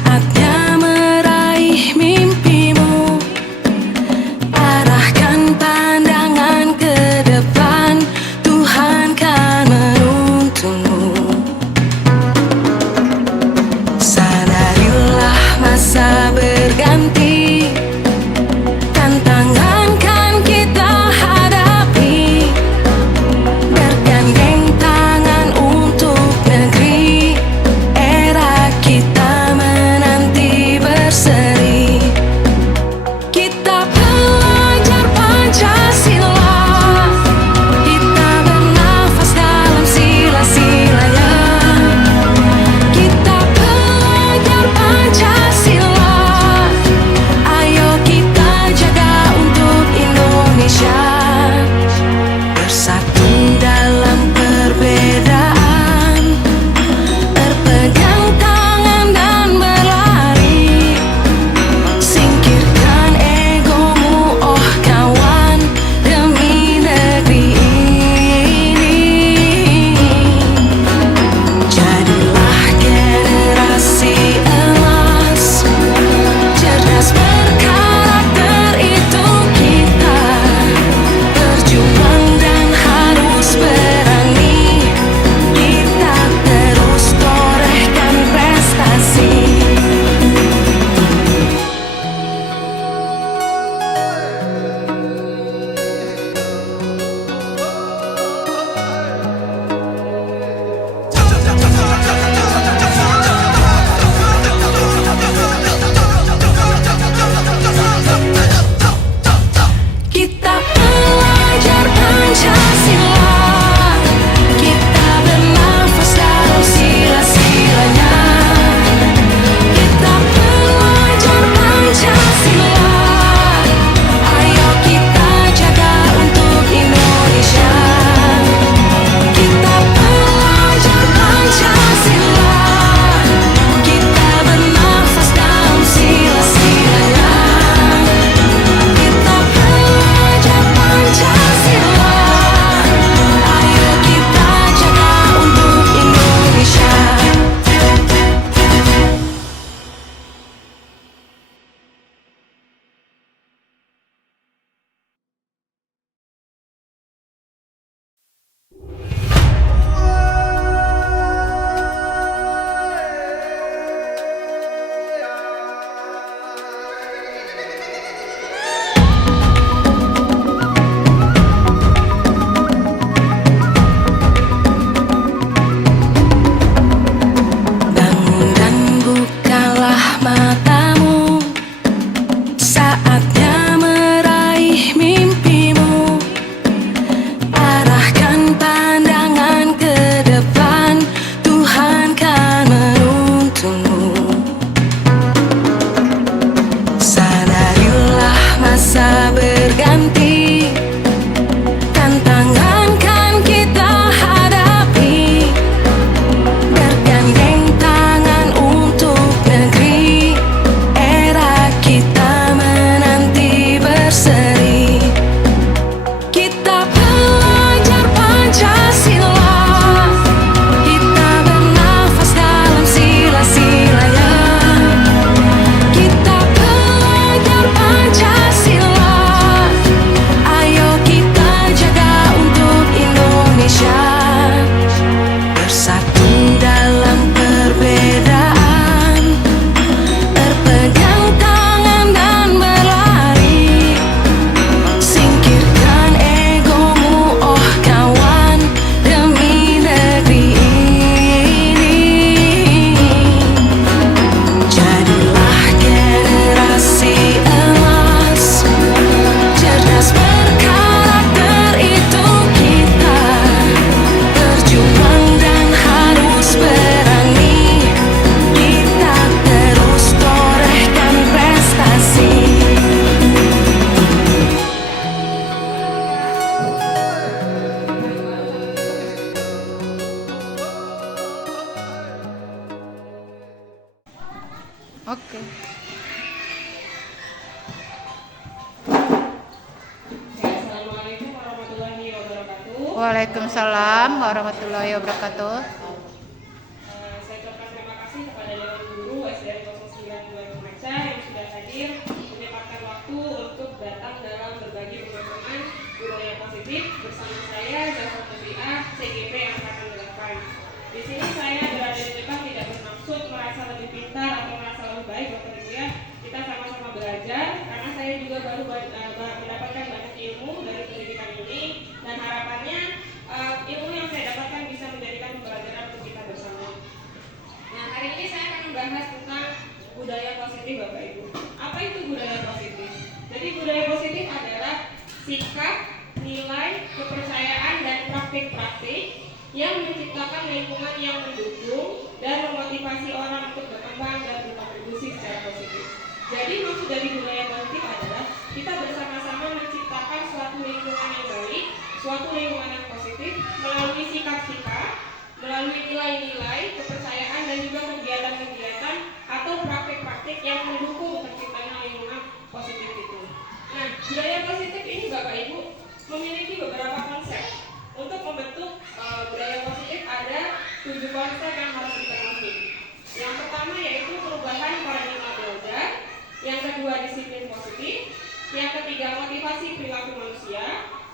Saatnya meraih mimpimu, arahkan pandangan ke depan, Tuhan kan menuntunmu. Sadarilah masa berganti, tantangan kan kita hadapi, bergandeng tangan untuk negeri, era kita menanti berseri. Kita pelajar Pancasila, kita bernafas dalam sila-silanya. Kita pelajar Pancasila, ayo kita jaga untuk Indonesia. Bersatu dalam perbedaan, berpegang tangan dan berlari. Singkirkan egomu, oh kawan, demi negeri ini. Jadilah generasi emas, cerdas berkarakter itu kita. Berjuang dan harus berani, kita terus torehkan prestasi. Kita pelajar Pancasila, kita bernafas dalam sila-silanya. Kita pelajar Pancasila, ayo kita jaga untuk Indonesia. Kita pelajar Pancasila, kita bernafas dalam sila-silanya. Kita pelajar Pancasila, ayo kita jaga untuk Indonesia. Bangun dan bukalah matamu, saatnya meraih mimpimu, arahkan pandangan ke depan, Tuhan kan menuntunmu. Sadarilah masa berganti, tantangan kan kita hadapi, bergandeng tangan untuk negeri, era kita menanti berseri. Kita pelajar Pancasila, kita bernafas dalam sila-silanya. Kita pelajar Pancasila, ayo kita jaga untuk Indonesia. Bersatu dalam perbedaan, berpegang tangan dan berlari. Singkirkan egomu, oh kawan, demi negeri ini. Jadilah generasi emas, cerdas berkarakter itu kita. Berjuang dan harus berani, kita terus torehkan prestasi. Oke. Assalamualaikum warahmatullahi wabarakatuh. Waalaikumsalam warahmatullahi wabarakatuh. Saya ucapkan terima kasih kepada Dewan Guru SDN 09 lebih pintar atau merasa lebih baik Bapak Ibu ya. Kita sama-sama belajar karena saya juga baru mendapatkan banyak ilmu dari pendidikan ini dan harapannya ilmu yang saya dapatkan bisa menjadikan pembelajaran untuk kita bersama. Nah, hari ini saya akan membahas tentang budaya positif Bapak Ibu. Apa itu budaya positif? Jadi budaya positif adalah sikap, nilai, kepercayaan, dan praktik-praktik yang menciptakan lingkungan yang mendukung dan memotivasi orang untuk berkembang dan berkontribusi secara positif. Jadi maksud dari budaya positif adalah kita bersama-sama menciptakan suatu lingkungan yang baik, suatu lingkungan yang positif melalui sikap kita, melalui nilai-nilai, kepercayaan, dan juga kegiatan-kegiatan atau praktik-praktik yang mendukung terciptanya lingkungan positif itu. Nah, budaya positif ini Bapak Ibu memiliki beberapa konsep. Untuk membentuk budaya positif ada 7 konsep yang harus dipenuhi. Yang pertama yaitu perubahan paradigma belajar, yang kedua disiplin positif, yang ketiga motivasi perilaku manusia,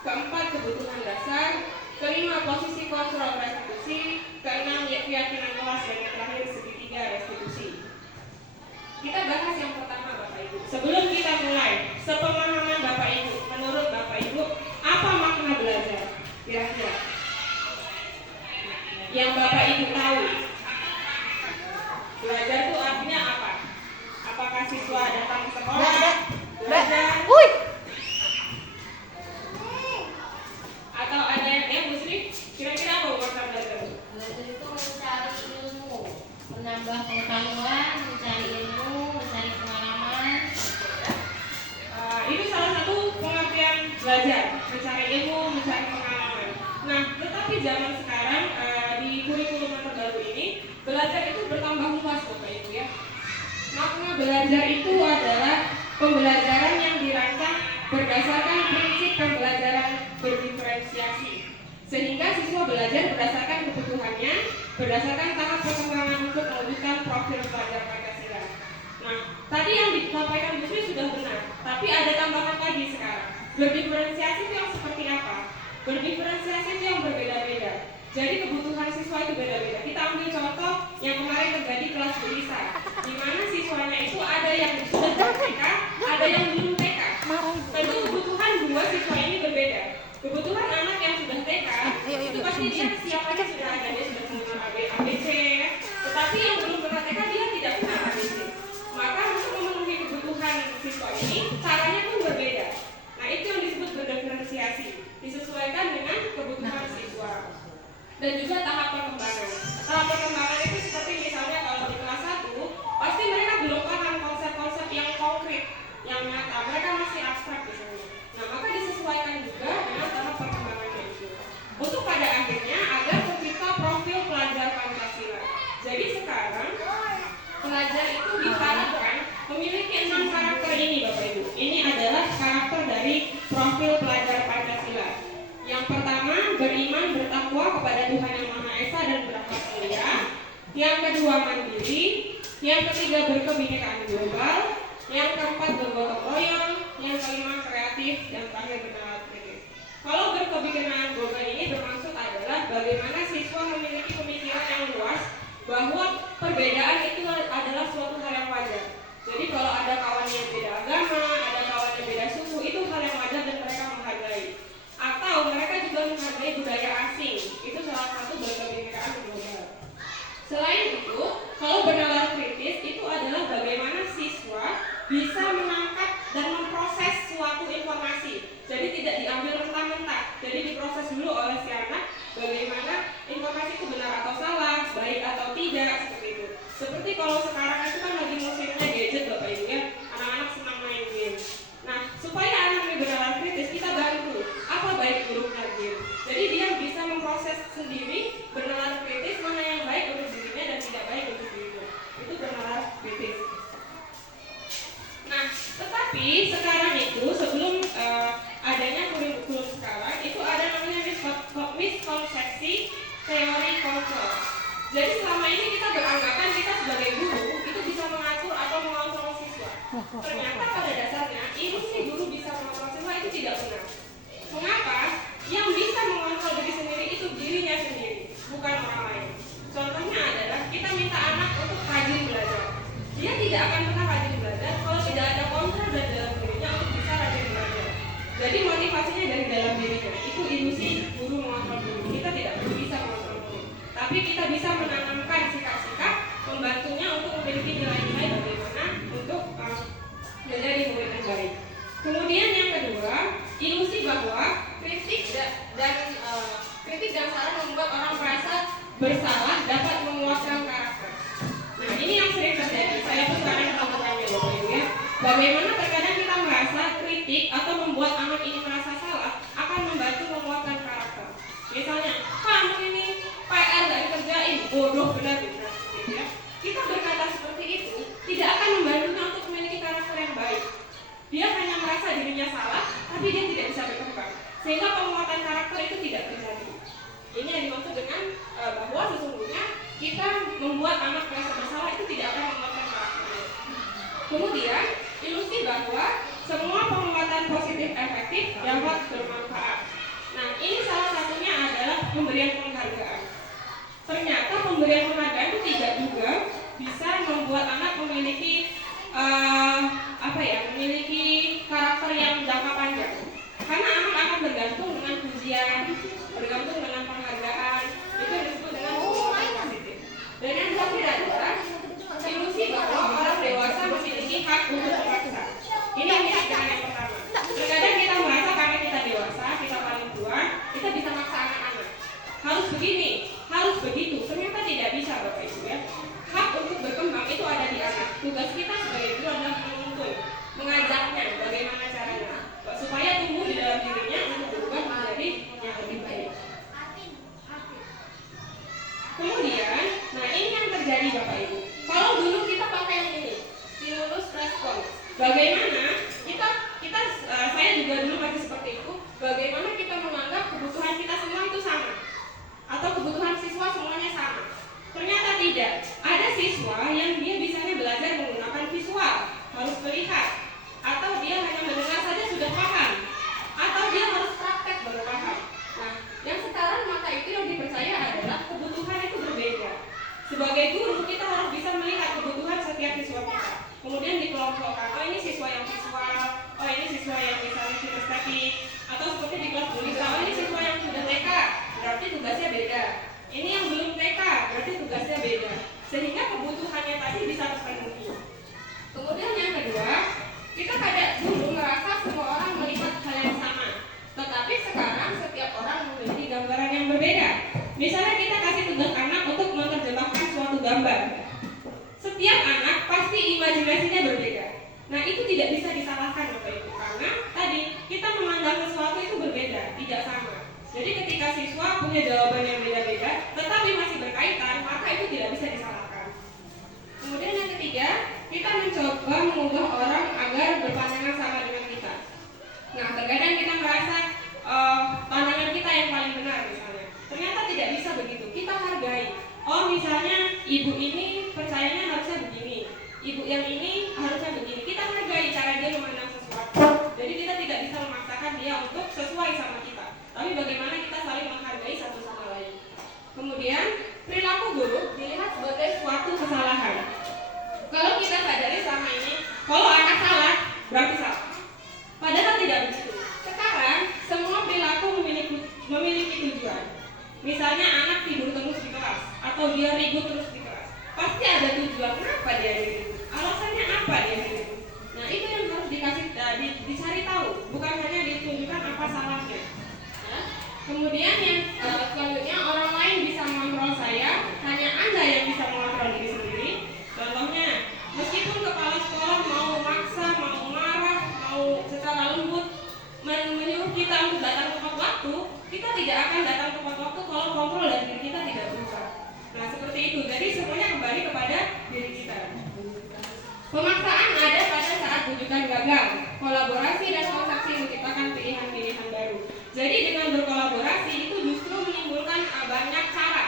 keempat kebutuhan dasar, kelima posisi kontrol restitusi, keenam keyakinan kelas, dan yang terakhir segitiga restitusi. Kita bahas yang pertama Bapak Ibu. Sebelum kita mulai, sepemahaman Bapak Ibu, menurut Bapak Ibu, apa makna belajar? Kira-kira yang Bapak Ibu tahu, belajar itu artinya apa? Apakah siswa datang ke sekolah, belajar, atau ada yang Bu Sri? Kira-kira apa makna belajar? Belajar itu mencari ilmu, menambah pengetahuan, mencari ilmu, mencari pengalaman. Itu salah satu pengertian belajar, mencari ilmu, mencari pengalaman. Nah, tetapi zaman sekarang di kurikulum terbaru ini belajar itu bertambah luas Bapak Ibu ya. Makna belajar itu adalah pembelajaran yang dirancang berdasarkan prinsip pembelajaran berdiferensiasi, sehingga siswa belajar berdasarkan kebutuhannya, berdasarkan tahap perkembangan untuk mewujudkan profil pelajar Pancasila. Nah, tadi yang disampaikan Bu Sri sudah benar, tapi ada tambahan lagi sekarang. Berdiferensiasi itu yang seperti apa? Berdiferensiasi itu yang berbeda-beda. Jadi kebutuhan siswa itu beda-beda. Kita ambil contoh yang kemarin terjadi kelas Belisa, di mana siswanya itu ada yang sudah TK, ada yang belum TK. Tentu kebutuhan dua siswa ini berbeda. Kebutuhan anak yang sudah TK itu pasti dia kesiapannya sudah ada, dia sudah mengenal ABC. Tetapi yang belum pernah TK dia tidak kenal ABC. Maka untuk memenuhi kebutuhan siswa ini caranya pun berbeda. Nah, itu yang disebut berdiferensiasi, disesuaikan dengan kebutuhan siswa dan juga tahap perkembangan. Tahap perkembangan itu seperti misalnya kalau di kelas 1 pasti mereka belum paham konsep-konsep yang konkret, yang nyata, mereka masih abstrak misalnya. Nah, maka disesuaikan juga dengan tahap perkembangannya itu. Untuk pada akhirnya agar tercipta profil pelajar Pancasila. Jadi sekarang pelajar itu diharapkan memiliki 6 karakter ini Bapak Ibu. Ini adalah karakter dari profil pelajar Pancasila. Yang pertama, beriman bertakwa kepada Tuhan Yang Maha Esa dan berakhlak mulia. Yang kedua, mandiri. Yang ketiga, berkebinekaan global. Yang keempat, bergotong royong. Yang kelima, kreatif. Yang terakhir, bernalar kritis. Kalau berkebinekaan global ini bermaksud adalah bagaimana siswa memiliki pemikiran yang luas bahwa perbedaan itu adalah suatu hal yang wajar. Jadi kalau ada kawan yang beda agama, ada kawan yang beda suku, itu hal yang wajar dan mereka menghargai. Atau mereka juga menghargai budaya asing. Itu salah satu berkebinekaan global. Selain itu, kalau bernalar kritis itu adalah bagaimana siswa bisa menangkap dan memproses suatu informasi. Jadi tidak diambil mentah-mentah. Jadi diproses dulu oleh si anak bagaimana informasi itu benar atau salah, baik atau tidak, seperti itu. Seperti kalau sekarang itu kan lagi musimnya gadget Bapak Ibu ya, anak-anak senang main game. Nah, supaya anak ini bernalar kritis, kita bantu apa baik buruknya game. Jadi dia bisa memproses sendiri bernalar kritis mana yang baik untuk dirinya dan tidak baik untuk dirinya. Itu bernalar kritis. Nah, tetapi sekarang itu sebelum adanya kurikulum sekarang itu ada namanya miskonsepsi teori kontrol. Jadi selama ini kita beranggapan kita sebagai guru itu bisa mengatur atau mengontrol siswa. Ternyata pada dasarnya ilusi guru bisa mengontrol siswa itu tidak benar. Mengapa? Yang bisa mengontrol diri sendiri itu dirinya sendiri, bukan orang lain. Contohnya adalah kita minta anak untuk rajin belajar. tidak akan pernah rajin belajar kalau tidak ada kontrol dari dalam dirinya untuk bisa rajin belajar. Jadi motivasinya dari dalam dirinya. Itu ilusi guru mengontrol guru. Kita tidak perlu bisa mengontrol guru, tapi kita bisa menanamkan sikap-sikap membantunya untuk memiliki nilai-nilai bagaimana untuk menjadi murid yang baik. Kemudian yang kedua, ilusi bahwa kritik dan saran membuat orang merasa bersalah dapat menguatkan karakter. Nah, ini yang sering terjadi. Saya pun kadang melakukannya, Bapak Ibu ya. Bagaimana terkadang kita merasa kritik atau membuat anak ini merasa salah akan membantu menguatkan karakter. Misalnya, kamu ini PR nggak dikerjain, bodoh benar gitu ya. Kita berkata seperti itu tidak akan membantunya untuk memiliki karakter yang baik. Dia hanya merasa dirinya salah, tapi dia tidak bisa berkembang. Sehingga penguatan karakter itu tidak terjadi. Ini yang dimaksud dengan bahwa sesungguhnya kita membuat anak merasa bersalah itu tidak akan menguatkan karakternya. Kemudian, ilusi bahwa semua penguatan positif efektif dapat bermanfaat. Nah, ini salah satunya adalah pemberian penghargaan. Ternyata pemberian penghargaan itu tidak juga bisa membuat anak memiliki memiliki karakter yang jangka panjang. Karena anak akan bergantung dengan pujian, bergantung dengan penghargaan. Itu yang disebut dengan penguatan positif. Dan yang terakhir adalah ilusi bahwa orang dewasa memiliki hak untuk memaksa. Ini yang dengan yang pertama. Terkadang kita merasa karena kita dewasa, kita paling tua, kita bisa maksa anak-anak. Harus begini, harus begitu. Ternyata tidak bisa, Bapak Ibu ya. Hak untuk berkembang itu ada di anak. Tugas kita sebagai guru adalah menuntun, mengajaknya bagaimana caranya supaya tumbuh di dalam dirinya untuk berubah menjadi yang lebih baik. Kemudian, nah ini yang terjadi Bapak Ibu. Kalau dulu kita pakai yang ini, stimulus respons. Bagaimana saya juga dulu masih seperti itu. Bagaimana kita menganggap kebutuhan kita semua itu sama, atau kebutuhan siswa semuanya sama. Ternyata tidak. Ada siswa yang dia bisanya belajar menggunakan visual, harus melihat, atau dia hanya mendengar saja sudah paham, atau dia harus praktek baru paham. Nah, yang sekarang maka itu yang dipercaya adalah kebutuhan itu berbeda. Sebagai guru kita harus bisa melihat kebutuhan setiap siswa kita. Kemudian dikelompokkan. Oh ini siswa yang visual, oh ini siswa yang misalnya kinestetik, atau seperti di kelas tulis. Oh ini siswa yang sudah TK, berarti tugasnya beda. Ini yang belum TK, berarti tugasnya beda. Sehingga kebutuhannya tadi bisa terpenuhi. Kemudian yang kedua, kita kadang dulu merasa semua orang melihat hal yang sama. Tetapi sekarang setiap orang memiliki gambaran yang berbeda. Misalnya kita kasih tugas anak untuk menerjemahkan suatu gambar. Setiap anak pasti imajinasinya berbeda. Nah itu tidak bisa disalahkan Bapak Ibu. Karena tadi kita memandang sesuatu itu berbeda, tidak sama. Jadi ketika siswa punya jawaban yang beda-beda, tetapi masih berkaitan, maka itu tidak bisa disalahkan. Kemudian yang ketiga, kita mencoba mengubah orang agar berpandangan sama dengan kita. Nah, terkadang kita merasa pandangan kita yang paling benar misalnya. Ternyata tidak bisa begitu. Kita hargai. Oh, misalnya ibu ini percayanya harusnya begini, ibu yang ini harusnya begini. Kita hargai cara dia memandang sesuatu. Jadi kita tidak bisa memaksakan dia untuk sesuai sama kita. Tapi bagaimana kita saling menghargai satu sama lain. Kemudian perilaku guru dilihat sebagai suatu kesalahan. Kalau kita sadari sama ini, kalau anak salah berarti salah. Padahal tidak begitu. Sekarang semua perilaku memiliki tujuan. Misalnya anak tidur terus di kelas atau dia ribut terus di kelas, pasti ada tujuan kenapa dia ribut. Alasannya apa dia ribut. Nah itu yang harus dicari tahu, bukan hanya ditunjukkan apa salahnya. Kemudian yang selanjutnya, orang lain bisa mengontrol saya, hanya Anda yang bisa mengontrol diri sendiri. Contohnya, meskipun kepala sekolah mau maksa, mau marah, mau secara lembut menyuruh kita untuk datang tepat waktu, kita tidak akan datang tepat waktu kalau kontrol dari diri kita tidak berubah. Nah seperti itu, jadi semuanya kembali kepada diri kita. Pemaksaan ada pada saat rujukan gagal, kolaborasi dan transaksi menciptakan pilihan-pilihan baru. Jadi dengan berkolaborasi itu justru menimbulkan banyak cara.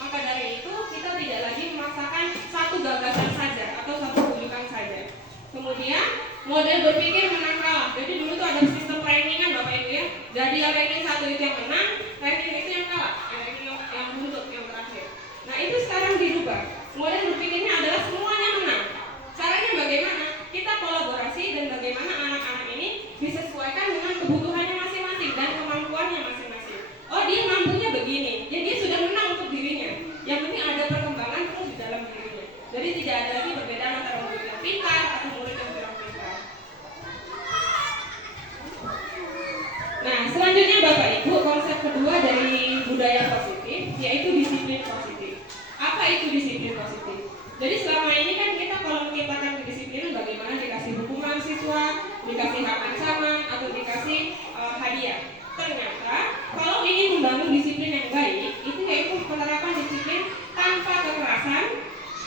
Maka dari itu kita tidak lagi memaksakan satu gagasan saja atau satu rujukan saja. Kemudian model berpikir menang kalah. Jadi dulu itu ada sistem rankingan Bapak Ibu ya. Jadi yang ranking 1 itu yang menang, ranking itu yang kalah, ranking yang buntut yang terakhir. Nah itu sekarang dirubah. Model berpikirnya adalah semuanya menang. Cara ini kan kita kalau menciptakan kedisiplinan bagaimana dikasih hukuman siswa, dikasih hak ancaman atau dikasih hadiah. Ternyata kalau ingin membangun disiplin yang baik itu yaitu penerapan disiplin tanpa kekerasan,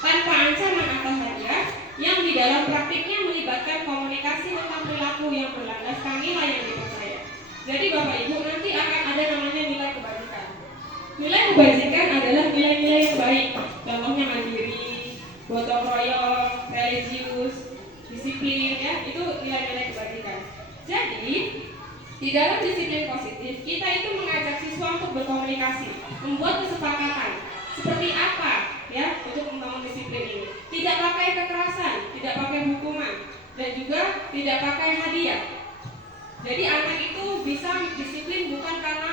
tanpa ancaman atau hadiah, yang di dalam praktiknya melibatkan komunikasi tentang perilaku yang berlandaskan nilai yang dipercaya. Jadi Bapak Ibu nanti akan ada namanya nilai kebajikan. Nilai kebajikan adalah nilai-nilai yang baik, contohnya mandiri, gotong royong, religius, disiplin, ya itu nilai-nilai kebajikan. Jadi di dalam disiplin positif kita itu mengajak siswa untuk berkomunikasi, membuat kesepakatan seperti apa ya untuk membangun disiplin ini. Tidak pakai kekerasan, tidak pakai hukuman, dan juga tidak pakai hadiah. Jadi anak itu bisa disiplin bukan karena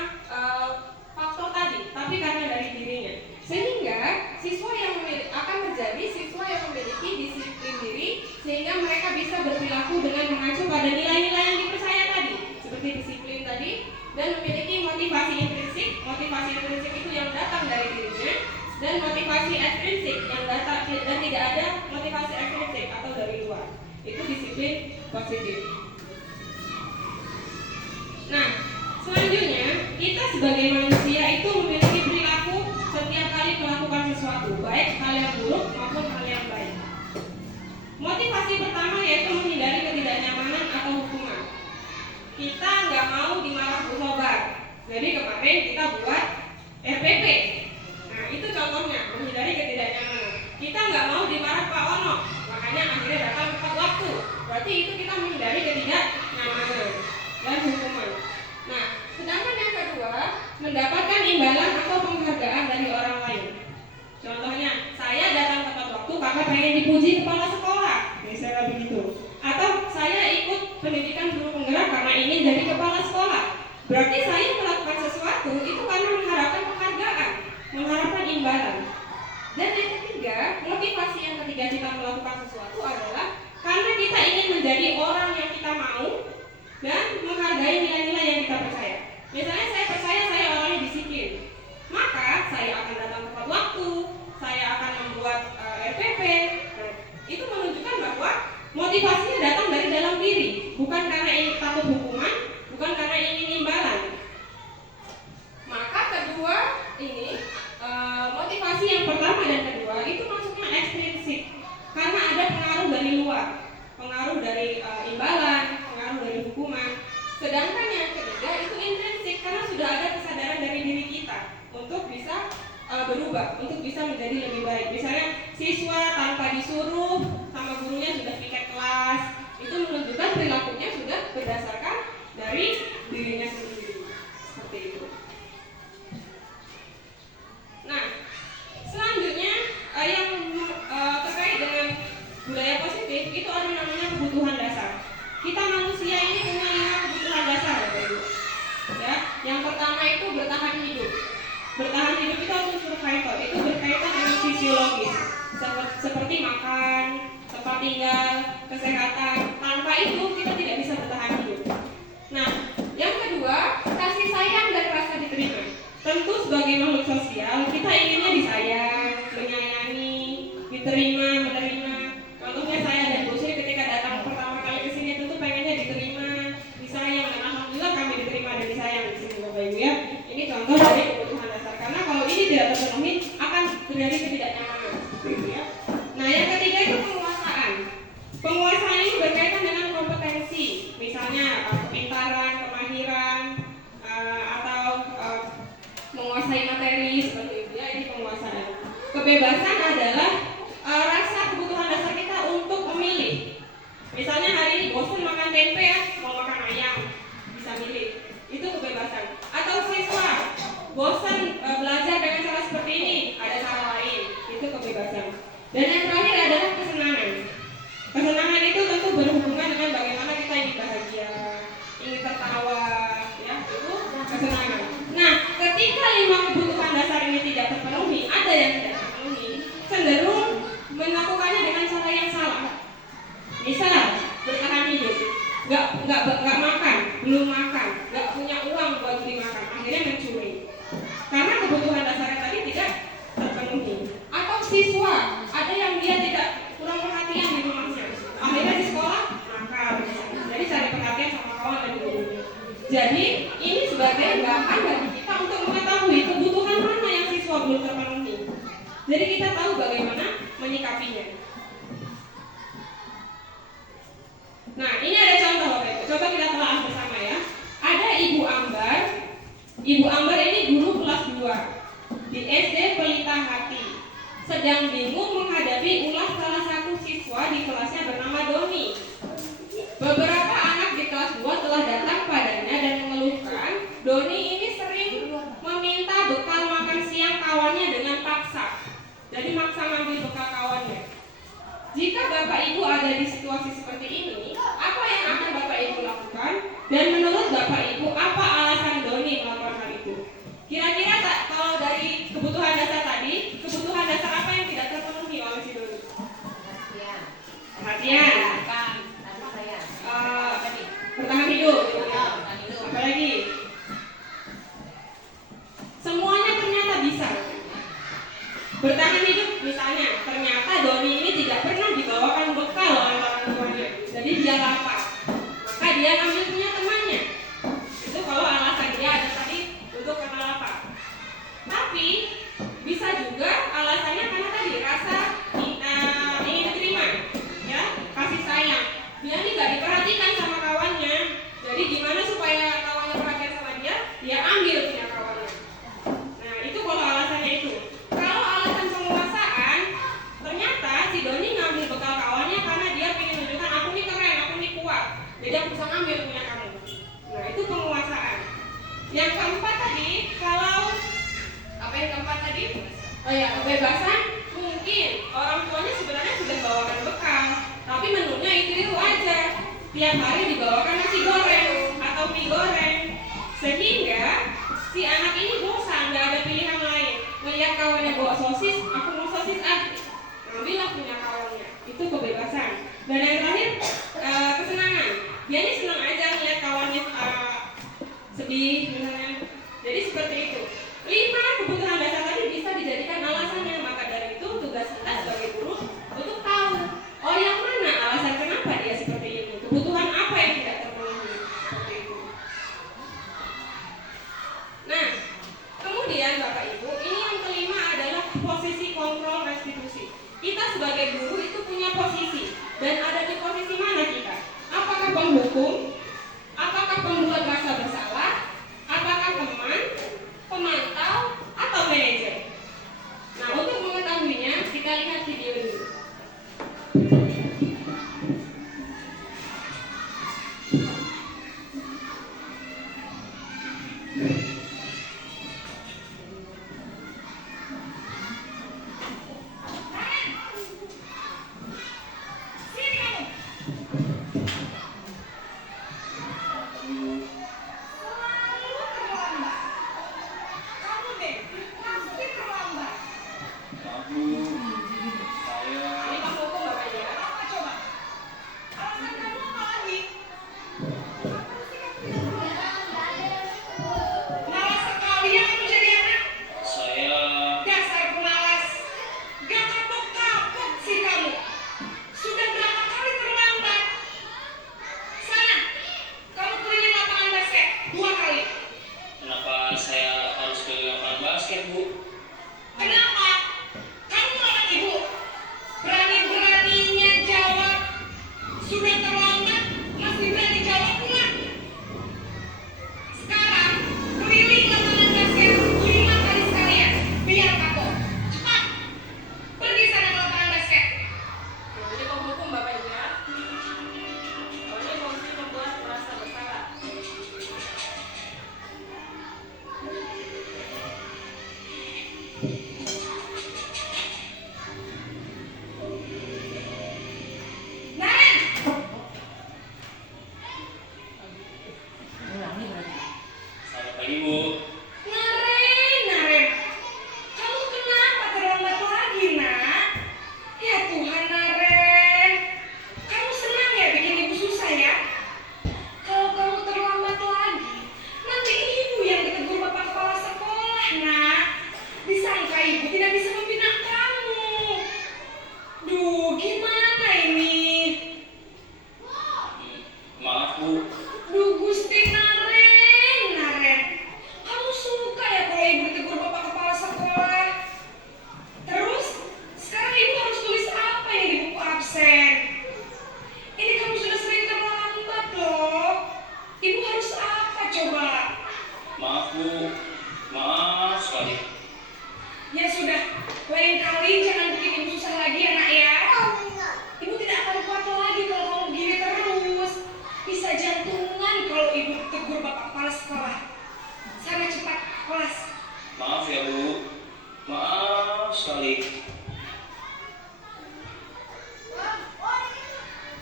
faktor tadi, tapi karena dari dirinya. Sehingga siswa yang akan menjadi siswa yang memiliki disiplin diri, sehingga mereka bisa berperilaku dengan mengacu pada nilai-nilai yang dipercaya tadi, seperti disiplin tadi, dan memiliki motivasi intrinsik. Motivasi intrinsik itu yang datang dari dirinya, dan motivasi ekstrinsik yang datang dan tidak ada motivasi ekstrinsik atau dari luar. Itu disiplin positif. Nah, selanjutnya kita sebagai manusia itu memiliki perilaku setiap kali melakukan sesuatu, baik hal yang buruk maupun hal yang baik. Motivasi pertama yaitu menghindari ketidaknyamanan atau hukuman. Kita nggak mau dimarah Bu Sobar, jadi kemarin kita buat RPP. Nah itu contohnya menghindari ketidaknyamanan. Kita nggak mau dimarah Pak Ono, makanya akhirnya datang tepat waktu. Berarti itu kita menghindari ketidaknyamanan dan hukuman. Nah, sedangkan yang kedua, mendapatkan imbalan atau penghargaan dari orang lain. Contohnya, saya datang tepat waktu karena pengen dipuji kepala sekolah, misalnya begitu. Atau saya ikut pendidikan guru penggerak karena ingin jadi kepala sekolah. Berarti saya melakukan sesuatu itu karena mengharapkan penghargaan, mengharapkan imbalan. Dan yang ketiga, motivasi yang ketiga kita melakukan sesuatu adalah karena kita ingin menjadi orang yang kita mau dan menghargai nilai-nilai yang kita percaya. Misalnya saya percaya saya orangnya disiplin, maka saya akan datang tepat waktu, saya akan membuat RPP. Nah, itu menunjukkan bahwa motivasinya datang dari dalam diri, bukan karena ingin takut hukuman, bukan karena ingin imbalan. Maka kedua ini motivasi yang pertama dan kedua itu masuknya ekstrinsik, karena ada pengaruh dari luar, pengaruh dari imbalan, pengaruh dari hukuman. Sedangkan yang ketiga itu intrinsik, karena sudah ada kesadaran dari diri kita untuk bisa berubah, untuk bisa menjadi lebih baik. Misalnya siswa tanpa disuruh sama gurunya sudah piket kelas, itu menunjukkan perilakunya sudah berdasarkan dari dirinya sendiri. Seperti itu. Nah, selanjutnya yang terkait dengan budaya positif itu ada namanya kebutuhan dasar. Kita manusia ini punya 5 kebutuhan dasar, Bapak Ibu. Ya, yang pertama itu bertahan hidup. Bertahan hidup itu untuk survival, itu berkaitan dengan fisiologis, seperti makan, tempat tinggal, kesehatan. Tanpa itu kita tidak bisa bertahan hidup. Nah, yang kedua, kasih sayang dan rasa diterima. Tentu sebagai makhluk sosial, kita inginnya disayang, menyayangi, diterima, menerima. Contohnya saya dan Bu Sri ketika datang pertama kali ke sini tentu pengennya diterima, disayang, dan alhamdulillah kami diterima dan disayang di sini, Bapak Ibu ya. Ini contoh dari kebutuhan dasar. Karena kalau ini tidak terpenuhi akan terjadi ketidaknyamanan, gitu ya. Nah, yang ketiga itu penguasaan. Penguasaan ini berkaitan dengan kompetensi, misalnya kepintaran, kemahiran, atau menguasai materi seperti itu ya. Ini penguasaan. Kebebasan adalah rasa kebutuhan dasar kita untuk memilih. Misalnya hari ini bosan makan tempe ya, mau makan ayam, bisa milih. Itu kebebasan. Atau siswa bosan belajar dengan cara seperti ini, ada cara lain. Itu kebebasan. Dan yang terakhir adalah kesenangan. Kesenangan itu tentu berhubungan dengan bagaimana kita ingin bahagia, ingin tertawa, ya itu kesenangan. Nah, ketika 5 kebutuhan dasar ini tidak terpenuhi, ada yang tidak terpenuhi, Jadi kita tahu bagaimana menyikapinya. Nah, ini ada contoh Bapak Ibu. Coba kita telah bersama ya. Ada Ibu Ambar. Ibu Ambar ini guru kelas 2 di SD Pelita Hati. Sedang bingung menghadapi ulas salah satu siswa di kelasnya bernama Doni. Beberapa anak di kelas 2 telah datang padanya dan mengeluhkan Doni ini sering meminta bekal makan siang kawannya dengan paksa. Jadi maksa ngambil bekal kawannya. Jika Bapak Ibu ada di situasi seperti ini, apa yang akan Bapak Ibu lakukan? Dan menurut Bapak Ibu, apa alasan Doni melakukan hal itu? Kira-kira kalau dari kebutuhan dasar tadi, kebutuhan dasar apa yang tidak terpenuhi oleh si Doni? Perhatian. Bertahan hidup. Apa lagi? Semuanya ternyata bisa. Bertahan hidup misalnya, ternyata Doni ini tidak pernah dibawakan bekal oleh orang tuanya. Jadi dia lapar. Maka dia ambil punya temannya. Itu kalau alasan dia ada tadi untuk karena lapar. Tapi bisa juga alasannya karena tadi rasa ingin diterima, ya, kasih sayang. Dia ini gak diperhatikan sama kawannya. Jadi gimana supaya kawannya perhatian sama dia? Dia ambil punya kawannya. Nah itu kalau alasannya itu. Kalau alasan penguasaan, ternyata si Doni ngambil bekal kawannya karena dia pengen menunjukkan aku nih keren, aku nih kuat. Jadi aku bisa ngambil punya kamu. Nah itu penguasaan. Yang keempat tadi, kalau apa yang keempat tadi? Oh ya, kebebasan. Mungkin orang tuanya sebenarnya sudah bawakan bekal, tapi menunya itu aja. Tiap hari dibawakan nasi goreng atau mie goreng, sehingga si anak ini bosan, nggak ada pilihan lain. Melihat kawannya bawa sosis, aku mau sosis ah. Ambillah punya kawannya. Itu kebebasan. Dan yang terakhir kesenangan. Dia ini senang aja melihat kawannya sedih misalnya. Jadi seperti itu. 5 kebutuhan dasar tadi bisa dijadikan alasannya. Maka dari itu tugas kita sebagai guru untuk tahu, oh yang mana alasan kenapa dia seperti ini, kebutuhan apa yang tidak terpenuhi, seperti itu. Nah, kemudian Bapak Ibu, ini yang kelima adalah posisi kontrol restitusi. Kita sebagai guru itu punya posisi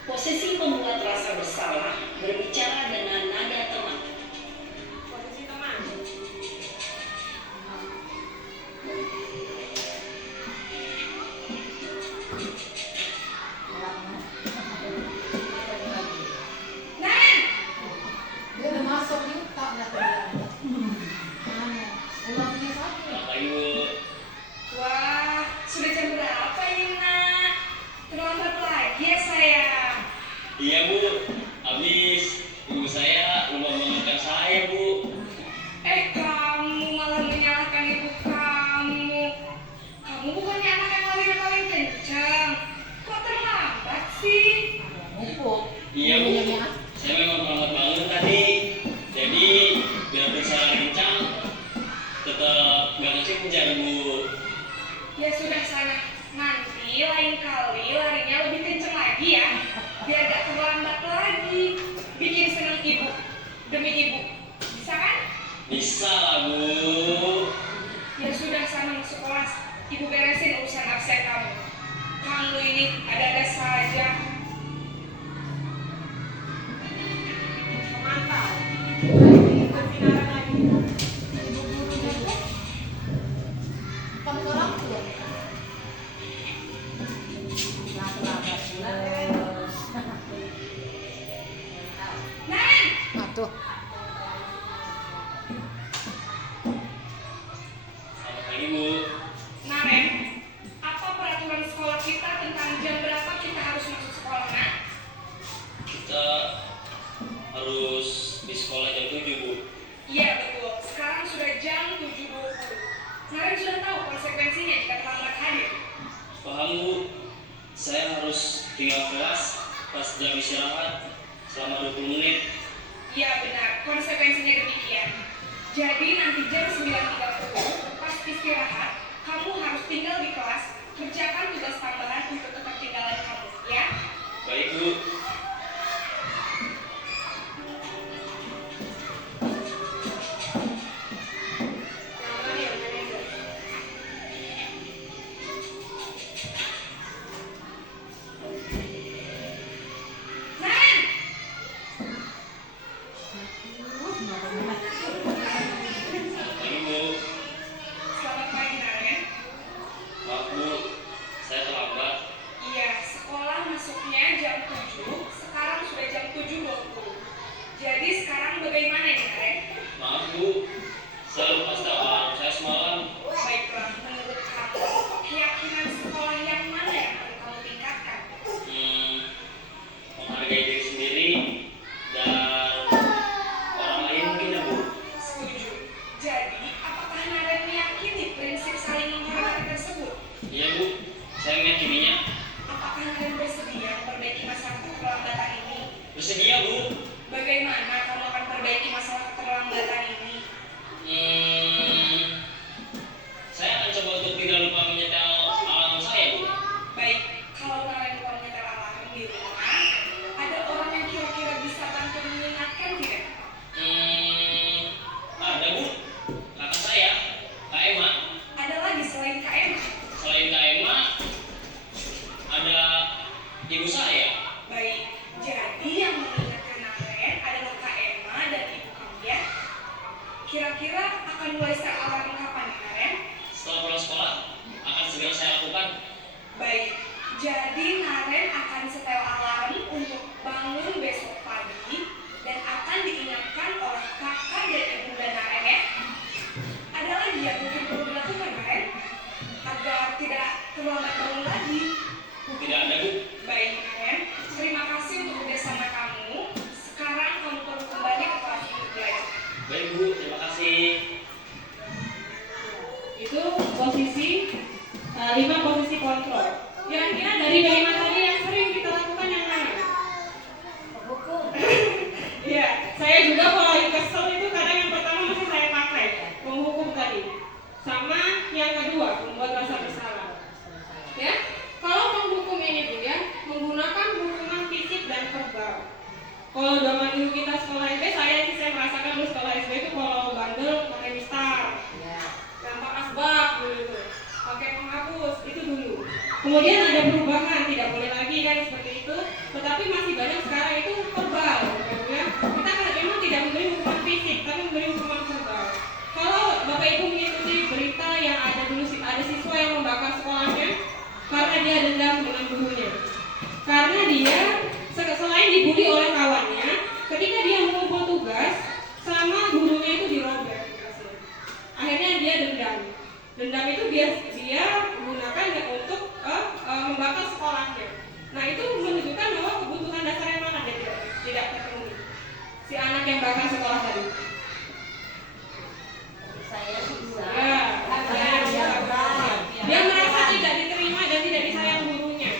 Posisi pembuat rasa bersalah berbicara dengan nada teman. Posisi teman. Nan, Dia udah masuk nih, tak nggak terlihat. Ulangnya satu. Kenapa Ibu? wah, sudah jam berapa ini nak? Terlambat lagi ya sayang. Iya Bu, habis ibu saya lupa mengingatkan saya Bu. Kamu malah menyalahkan ibu kamu. Kamu bukannya anak yang paling kencang. Kok terlambat sih? Mumpuk. Iya Bu, saya memang terlambat banget tadi. Jadi biarpun saya lincang, tetap nggak kencang Bu. Ya sudah sana. Nanti lain kali larinya lebih kencang lagi ya. Biar gak terlambat lagi. Bikin senang ibu. Demi ibu. Bisa kan? Bisa lah Bu. Ya sudah sana masuk kelas. Ibu beresin urusan absen kamu. Kamu ini ada-ada saja. Mantap. Kebenaran lagi. Ibu gurunya tuh bukan orang tua. Terlambat terus. Nan! Nah tuh. Selamat pagi Bu. Naren, apa peraturan sekolah kita tentang jam berapa kita harus masuk sekolah, Nak? Kita harus di sekolah jam 7 Bu. Iya betul, sekarang sudah jam 7.20. Naren sudah tahu konsekuensinya jika terlambat hadir. Paham Bu, saya harus tinggal kelas pas jam istirahat selama 20 menit. Iya benar, konsekuensinya demikian. Jadi nanti jam 9.30 pas istirahat, kamu harus tinggal di kelas, kerjakan tugas tambahan untuk ketertinggalan kamu, ya? Baik Bu. Nama ya, manajer. Nan! Pagi Bu. Selamat pagi, Naren. Maaf Bu, saya terlambat. Iya, sekolah masuknya jam 7, sekarang sudah jam 7.20. Jadi sekarang bagaimana nih, Naren? Maaf Bu, saya lupa setel alarm saya semalam. Baiklah, menurut kamu, keyakinan sekolah yang mana yang perlu kamu tingkatkan? Menghargai diri sendiri dan orang lain mungkin ya Bu. Setuju. Jadi, apakah Naren meyakini prinsip saling menghormati tersebut? Iya Bu, saya meyakininya. Apakah Naren bersedia memperbaiki masalah keterlambatan ini? Bersedia Bu. Bagaimana kamu akan perbaiki masalah keterlambatan ini? Saya akan coba untuk tidak lupa menyetel alarm saya Bu. Baik, kalau Naren lupa menyetel alarm di rumah, ada orang yang kira-kira bisa bantu mengingatkan tidak? Ada Bu, kakak saya, Kak Emma. Ada lagi selain Kak Emma? Selain Kak Emma, ada ibu saya. Baik, jadi yang mengingatkan Naren adalah Kak Emma dan ibu kamu ya. Kira-kira akan mulai set alarm kapan Naren? Setelah pulang sekolah, akan segera saya lakukan. Baik, jadi Naren akan setel alarm untuk bangun besok pagi dan akan diingatkan oleh kakak dan ibunda Naren ya. Ada lagi yang mungkin perlu dilakukan Naren agar tidak terlambat bangun lagi. Tidak ada Bu. Baik Naren, terima kasih untuk kerjasama kamu. Sekarang kamu perlu kembali ke kelas untuk belajar. Baik Bu, terima kasih. Itu posisi 5 posisi kontrol. Kira-kira dari kelima tadi yang sering kita lakukan yang mana? Iya, saya juga kalau lagi kesel itu kadang yang pertama masih saya pakai menghukum tadi. Sama yang kedua, membuat rasa bersalah. Ya, kalau menghukum ini Bu ya, menggunakan hukuman fisik dan verbal. Kalau zaman dulu kita sekolah SD, saya merasakan dulu sekolah SD itu kalau bandel pakai mistar, gampang asbak dulu itu, pakai penghapus itu dulu. Kemudian ada perubahan, tidak boleh lagi kan seperti itu. Tetapi masih dendam dengan gurunya. Karena dia selain dibully oleh kawannya, ketika dia mengumpul tugas, sama gurunya itu dirobek tugasnya. Akhirnya dia dendam. Dendam itu dia gunakan untuk membakar sekolahnya. Nah itu menunjukkan bahwa kebutuhan dasar yang mana dia tidak terpenuhi. Si anak yang bakar sekolah tadi. Saya bisa. Dia merasa tidak diterima dan tidak disayang gurunya.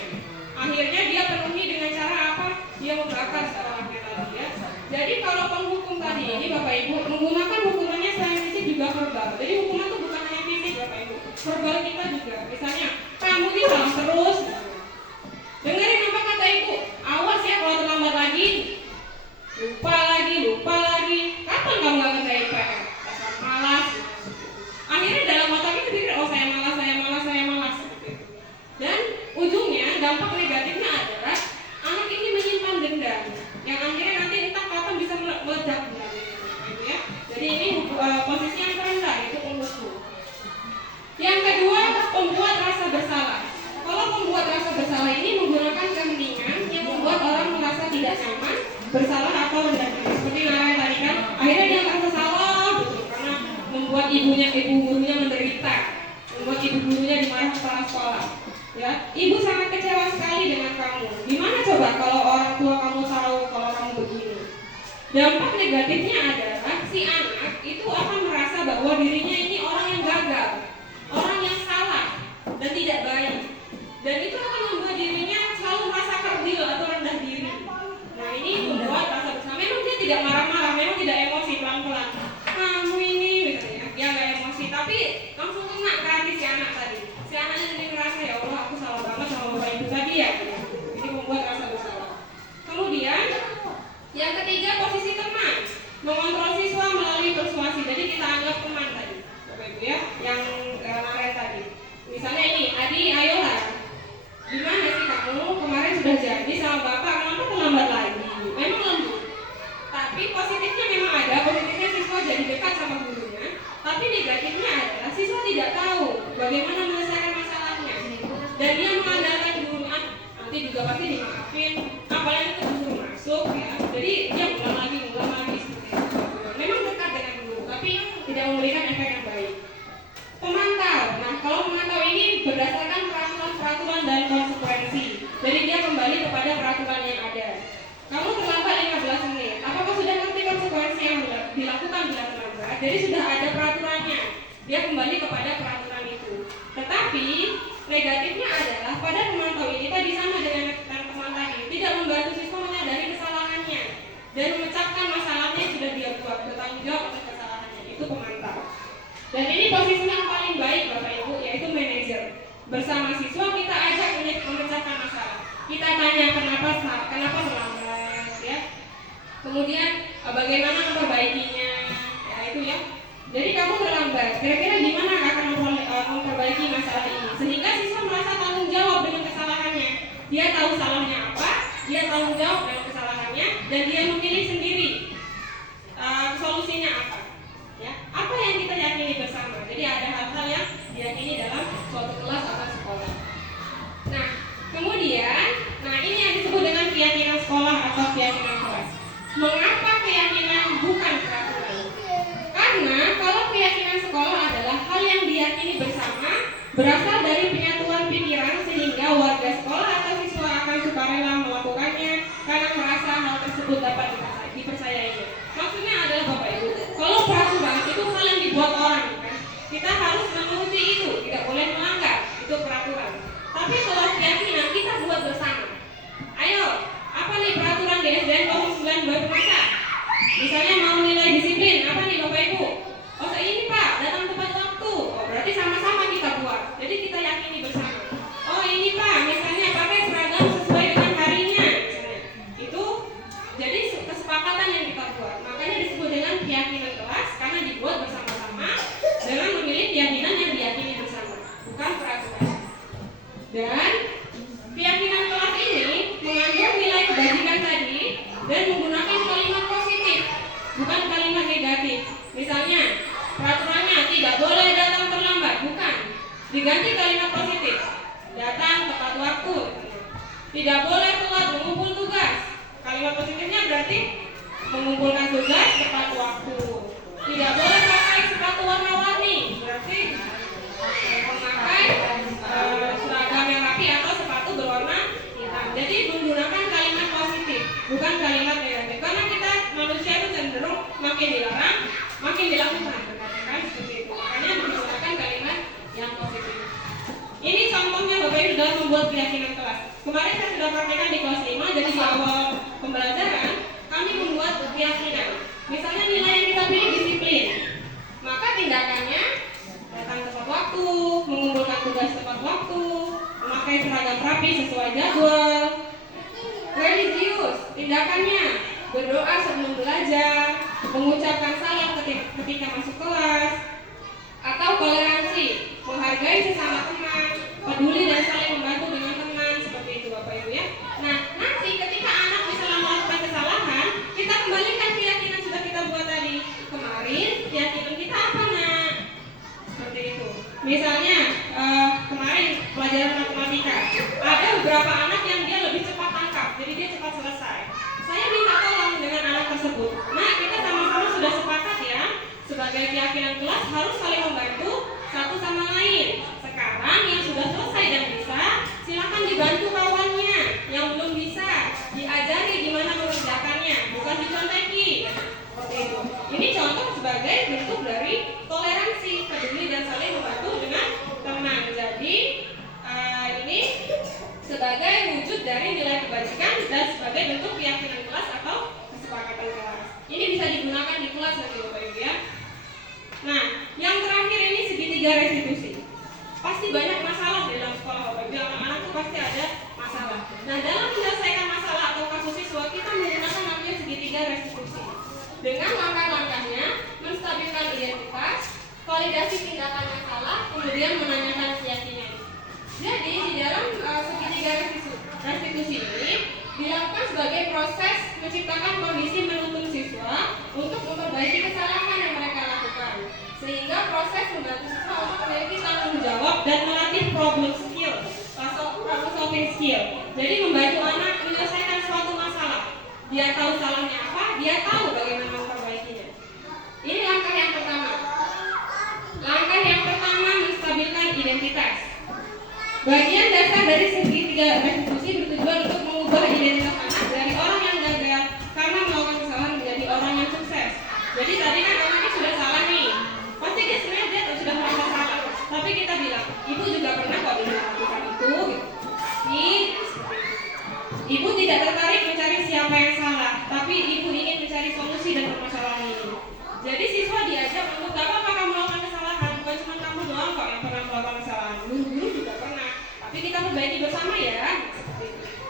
Akhirnya dia penuhi dengan cara apa? Dia membakar sekolahnya tadi ya. Jadi kalau penghukum tadi ini Bapak Ibu menggunakan hukumannya selain fisik juga verbal. Jadi hukuman itu bukan hanya fisik Bapak Ibu, verbal kita juga. Misalnya kamu ini salah terus. Dengerin apa kata ibu. Awas ya kalau terlambat lagi. Lupa lagi. Kapan kamu nggak ngerjain PR? Dasar malas. Akhirnya dalam otak itu pikir, oh saya malas. Dan ujungnya dampak negatifnya adalah anak ini menyimpan dendam yang akhirnya nanti entah kapan bisa meledak gitu ya. Jadi ini posisi yang terendah itu penghukum. Yang kedua, pembuat rasa bersalah. Kalau pembuat rasa bersalah ini menggunakan keheningan yang membuat orang merasa tidak nyaman, bersalah atau rendah diri. Seperti Nara tadi kan, akhirnya dia merasa salah betul karena membuat ibu gurunya menderita, membuat ibu gurunya dimarah kepala sekolah. Ya, ibu sangat kecewa sekali dengan kamu. Gimana coba kalau orang tua kamu tahu kalau kamu begini? Dampak negatifnya adalah si anak itu akan merasa bahwa dirinya ini orang yang gagal, orang yang salah dan tidak baik. Dan itu akan membuat dirinya selalu merasa kerdil atau rendah diri. Nah ini membuat rasa bersalah. Memang dia tidak marah-marah, memang tidak emosi, pelan-pelan. Kamu ini misalnya, dia nggak emosi, tapi langsung kena ke hati si anak tadi. Si anaknya jadi merasa ya Allah aku salah banget sama bapak ibu tadi ya. Ini membuat rasa bersalah. Kemudian yang ketiga posisi teman, mengontrol siswa melalui persuasi. Jadi kita anggap teman tadi, bapak ibu ya, yang kemarin tadi. Misalnya ini, Adi, ayolah. Gimana sih kamu kemarin sudah janji sama bapak, kenapa terlambat lagi? Memang lembut. Tapi positifnya memang ada, positifnya siswa jadi dekat sama gurunya. Tapi negatifnya adalah siswa tidak tahu bagaimana menyelesaikan masalahnya. Dan dia mengandalkan gurunya, nanti juga pasti dimaafin. Apalagi itu guru masuk ya. Jadi dia ulang lagi seperti itu. Memang dekat dengan guru, tapi tidak memberikan efek yang baik. Pemantau. Nah, kalau pemantau ini berdasarkan peraturan dan konsekuensi. Jadi dia kembali kepada peraturan yang ada. Kamu terlambat 15 menit. Apakah sudah ngerti konsekuensi yang dilakukan bila terlambat? Jadi sudah ada peraturannya. Dia kembali kepada peraturan itu. Tetapi negatifnya adalah pada pemantau ini tadi sama dengan teman tadi, tidak membantu siswa menyadari kesalahannya dan memecahkan masalahnya yang sudah dia buat, bertanggung jawab atas kesalahannya. Itu pemantau. Dan ini posisi yang paling baik Bapak Ibu, yaitu manajer. Bersama siswa kita ajak memecahkan masalah. Kita tanya kenapa terlambat, ya. Kemudian bagaimana memperbaikinya, ya itu ya. Jadi kamu terlambat, kira-kira gimana akan memperbaiki masalah ini? Sehingga siswa merasa tanggung jawab dengan kesalahannya. Dia tahu salahnya apa, dia tanggung jawab dengan kesalahannya, dan dia memilih sendiri solusinya apa. Ya, apa yang kita yakini bersama. Jadi ada hal-hal yang diyakini dalam suatu kelas atau sekolah. Nah, kemudian, ini yang disebut dengan keyakinan sekolah atau keyakinan kelas. Mengapa keyakinan bukan peraturan? Karena kalau keyakinan sekolah adalah hal yang diyakini bersama, berasal dari penyatuan pikiran sehingga warga sekolah atau siswa akan sukarela melakukannya karena merasa hal tersebut dapat dipercayainya. Maksudnya adalah Bapak Ibu, kalau peraturan itu hal yang dibuat orang, kan? Kita harus menuruti itu, tidak boleh melanggar, itu peraturan. Tapi kalau keyakinan kita buat bersama. Ayo, apa nih peraturan DSDN 09 bermasa? Misalnya mau nilai disiplin, apa nih Bapak Ibu? Oh ini Pak, datang tepat waktu. Oh berarti sama-sama kita buat. Jadi kita yakini bersama. Oh ini Pak, misalnya pakai seragam sesuai dengan harinya. Misalnya. Itu jadi kesepakatan yang kita buat. Makanya disebut dengan keyakinan kelas karena dibuat bersama-sama dengan memilih keyakinan yang diyakini bersama, bukan peraturan. Dan keyakinan kelas ini mengandung nilai kebajikan tadi dan menggunakan kalimat positif, bukan kalimat negatif. Misalnya, peraturannya tidak boleh datang terlambat, bukan. Diganti kalimat positif. Datang tepat waktu. membuat, mengumpul tugas. Kalimat positifnya berarti mengumpulkan tugas tepat waktu. Tidak boleh pakai sepatu warna-warni, berarti memakai seragam yang rapi atau sepatu berwarna hitam. Jadi menggunakan kalimat positif, bukan kalimat negatif. Karena kita manusia itu cenderung makin dilarang, makin dilakukan, kan seperti itu. Makanya menggunakan kalimat yang positif. Ini contohnya Bapak Ibu dalam membuat keyakinan kelas. Kemarin saya sudah praktekkan di kelas 5, jadi di awal pembelajaran kami membuat keyakinan. Misalnya nilai yang kita pilih disiplin, maka tindakannya datang tepat waktu, mengumpulkan tugas tepat waktu, memakai seragam rapi sesuai jadwal. Religius, tindakannya berdoa sebelum belajar, mengucapkan salam ketika masuk kelas, atau toleransi, menghargai sesama teman, peduli dan saling membantu dengan teman, seperti itu Bapak Ibu ya. Nah, nanti ketika anak misalnya melakukan kesalahan, kita kembalikan keyakinan sudah kita buat tadi. Kemarin keyakinan kita apa nak? Seperti itu. Misalnya kemarin pelajaran matematika, ada beberapa anak yang dia lebih cepat tangkap, jadi dia cepat selesai. Saya minta tolong dengan anak tersebut. Nah, kita sama-sama sudah sepakat ya, sebagai keyakinan kelas harus saling membantu satu sama lain. Sekarang yang sudah selesai dan bisa, silakan dibantu kawannya. Yang belum bisa, diajari gimana mengerjakannya, bukan dicontekin. Seperti itu. Ini contoh sebagai bentuk dari toleransi, peduli dan saling membantu dengan teman. Jadi ini sebagai wujud dari nilai kebajikan dan sebagai bentuk keyakinan kelas atau kesepakatan kelas. Ini bisa digunakan di kelas nanti Bapak Ibu ya. Nah, yang terakhir ini segitiga restitusi. Pasti banyak masalah di dalam sekolah Bapak Ibu. Anak-anak itu pasti ada masalah. Nah, dalam menyelesaikan masalah atau kasus siswa, kita menggunakan namanya segitiga restitusi. Dengan langkah-langkahnya, menstabilkan identitas, validasi tindakan masalah, kemudian menanyakan keyakinan. Jadi, di dalam segitiga restitusi ini dilakukan sebagai proses menciptakan kondisi menuntun siswa untuk memperbaiki kesalahan yang mereka lakukan, sehingga proses membantu siswa untuk memiliki tanggung jawab dan melatih problem skill atau problem solving skill. Jadi membantu anak menyelesaikan suatu masalah. Dia tahu salahnya apa, dia tahu bagaimana memperbaikinya. Ini langkah yang pertama. Langkah yang pertama, menstabilkan identitas. Bagian dasar dari segitiga restitusi bertujuan untuk mengubah identitas anak dari orang yang gagal karena melakukan kesalahan menjadi orang yang sukses. Jadi tadi kan anaknya sudah salah nih, pasti dia sebenarnya dia sudah merasa salah. Tapi kita bilang, ibu juga pernah kok melakukan itu. Gitu. Ibu tidak tertarik mencari siapa yang salah, tapi ibu ingin mencari solusi dan permasalahan ini. Jadi siswa diajak untuk gak apa-apa kamu melakukan kesalahan, bukan cuma kamu doang kok yang pernah melakukan kesalahan. Guru juga pernah. Tapi kita perbaiki bersama ya.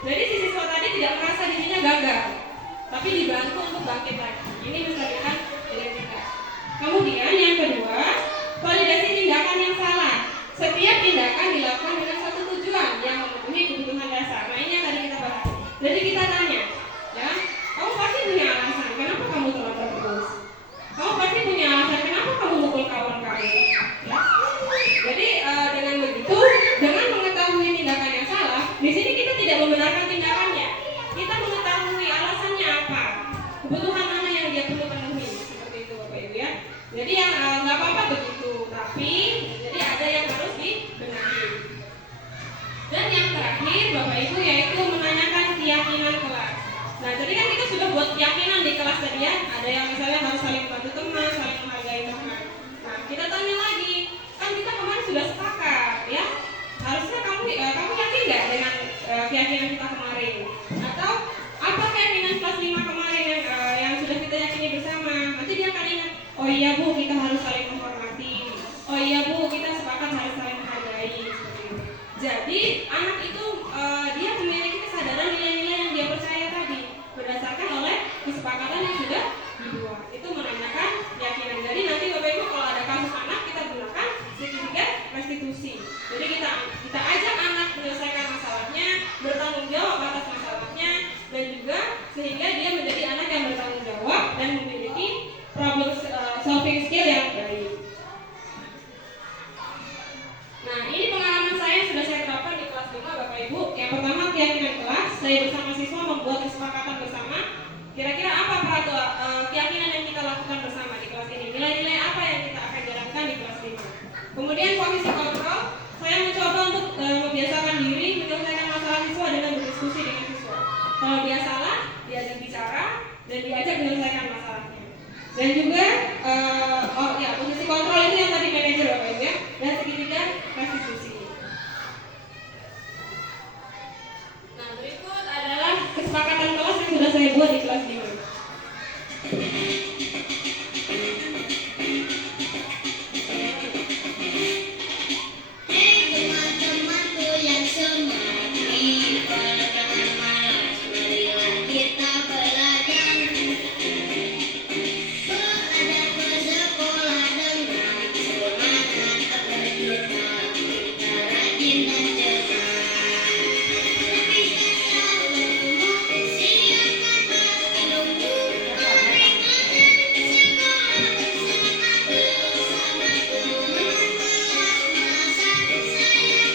Jadi si siswa tadi tidak merasa dirinya gagal, tapi dibantu untuk bangkit lagi. Ini menstabilkan identitas. Kemudian yang kedua, validasi tindakan yang salah. Setiap tindakan dilakukan dengan satu tujuan yang memenuhi kebutuhan dasar. Nah ini yang tadi kita bahas. Jadi kita tanya, ya, kamu pasti punya alasan kenapa kamu telah terputus. Kamu pasti punya alasan kenapa kamu mukul kawan kamu. Ya. Jadi dengan begitu, dengan mengetahui tindakan yang salah, di sini kita tidak membenarkan tindakannya. Kita mengetahui alasannya apa, kebutuhan mana yang dia perlu penuhi, seperti itu Bapak Ibu ya. Jadi yang nggak apa-apa begitu, tapi jadi ada yang harus dibenahi. Dan yang terakhir Bapak Ibu yaitu menanyakan keyakinan kelas. Nah jadi kan kita sudah buat keyakinan di kelas tadi ya. Ada yang misalnya harus saling membantu teman, saling menghargai teman. Nah kita tanya lagi, kan kita kemarin sudah sepakat ya. Harusnya kamu yakin nggak dengan keyakinan kita kemarin? Atau apa keyakinan kelas 5 kemarin yang sudah kita yakini bersama? Nanti dia akan ingat, oh iya Bu kita harus saling menghormati. Oh iya Bu kita sepakat harus saling menghargai. Jadi anak itu dia memiliki kesadaran nilai-nilai yang dia percaya tadi berdasarkan oleh kesepakatan yang sudah dibuat. Itu menanyakan keyakinan siswa membuat kesepakatan bersama. Kira-kira apa keyakinan yang kita lakukan bersama di kelas ini? Nilai-nilai apa yang kita akan jalankan di kelas 5? Kemudian posisi kontrol, saya mencoba untuk membiasakan diri menyelesaikan masalah siswa dengan berdiskusi dengan siswa. Kalau dia salah, diajak bicara dan diajak menyelesaikan masalahnya. Dan juga posisi kontrol itu yang tadi manajer Bapak Ibu ya. Dan segitiga restitusi. Nah, berikut adalah kesepakatan kelas yang sudah saya buat di kelas 5. Teman-temanku yang semati, jangan malas, marilah kita belajar. Belajar ke sekolah dengan semangat agar kita rajin dan cerdas. Lebihkan selalu siapkan hidupmu, mereka dari sekolah bersama mengelola masa sayangi dirimu, mari dapat masa depan bersamamu.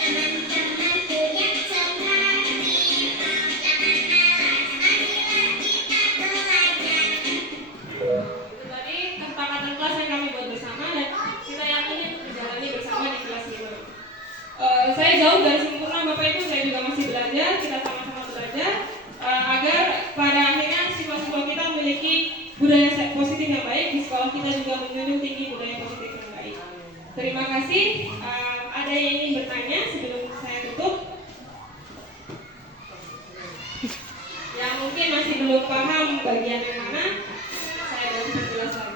Teman-temanku yang semati, jangan malas, marilah kita belajar. Itu tadi kesepakatan kelas yang kami buat bersama dan kita yakini untuk dijalani bersama di kelas 5. Saya jauh dari sempurna Bapak Ibu, saya juga masih belajar, kita sama-sama belajar agar pada akhirnya siswa-siswa kita memiliki budaya positif yang baik, di sekolah kita juga menjunjung tinggi budaya positif yang baik. Terima kasih. Ada yang ingin bertanya sebelum saya tutup? Yang mungkin masih belum paham bagian yang mana, saya beri penjelasan.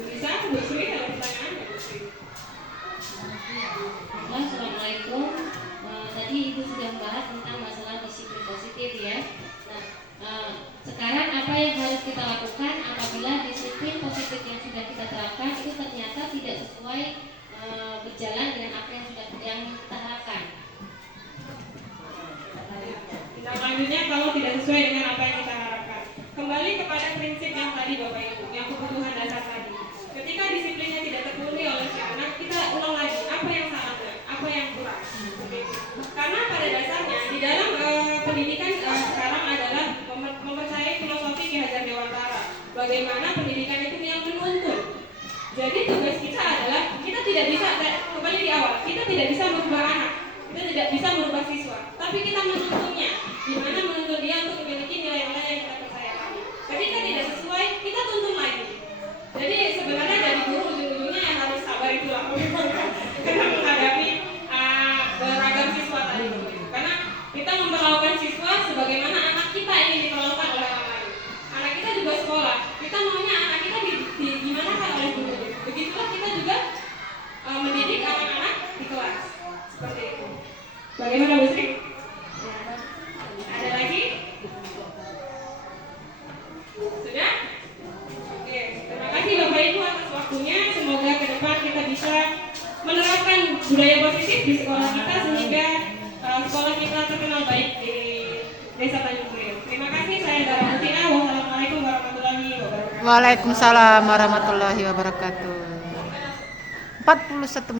Bisa, Bu Sri, ada pertanyaan nggak, Bu Sri? Assalamualaikum. Tadi Ibu sudah membahas tentang masalah disiplin positif ya. Nah, sekarang apa yang harus kita lakukan apabila disiplin positif yang sudah kita terapkan itu ternyata tidak sesuai berjalan dengan apa yang kita harapkan? Tindak lanjutnya kalau tidak sesuai dengan apa yang kita harapkan. Kembali kepada prinsip yang tadi Bapak Ibu, yang kebutuhan dasar tadi. Ketika disiplinnya tidak terpenuhi oleh si anak, kita ulang lagi apa yang salahnya, apa yang kurang. Begitu. Karena pada dasarnya di dalam pendidikan sekarang adalah mempercayai filosofi Ki Hajar Dewantara. Bagaimana pendidikan itu yang menuntun. Jadi tugas kita adalah kita tidak bisa kembali di awal, kita tidak bisa merubah anak, kita tidak bisa merubah siswa, tapi kita menuntunnya. Gimana menuntun dia untuk memiliki nilai-nilai yang kita percayakan. Ketika tidak sesuai, kita tuntun lagi. Jadi sebenarnya dari guru ujung-ujungnya yang harus sabar itulah karena menghadapi beragam siswa tadi. Karena kita memperlakukan siswa sebagaimana anak kita ingin diperlakukan oleh orang lain. Anak kita juga sekolah, kita maunya anak kita gimana kan oleh guru. Begitulah kita juga mendidik anak-anak di kelas. Seperti itu. Bagaimana Bu Sri? Ada lagi? Sudah? Oke, terima kasih Bapak Ibu atas waktunya. Semoga ke depan kita bisa menerapkan budaya positif di sekolah kita sehingga sekolah kita terkenal baik di Desa Tanjung Priok. Terima kasih, saya Dara Mutia. Wassalamualaikum warahmatullahi wabarakatuh. Waalaikumsalam warahmatullahi wabarakatuh. 41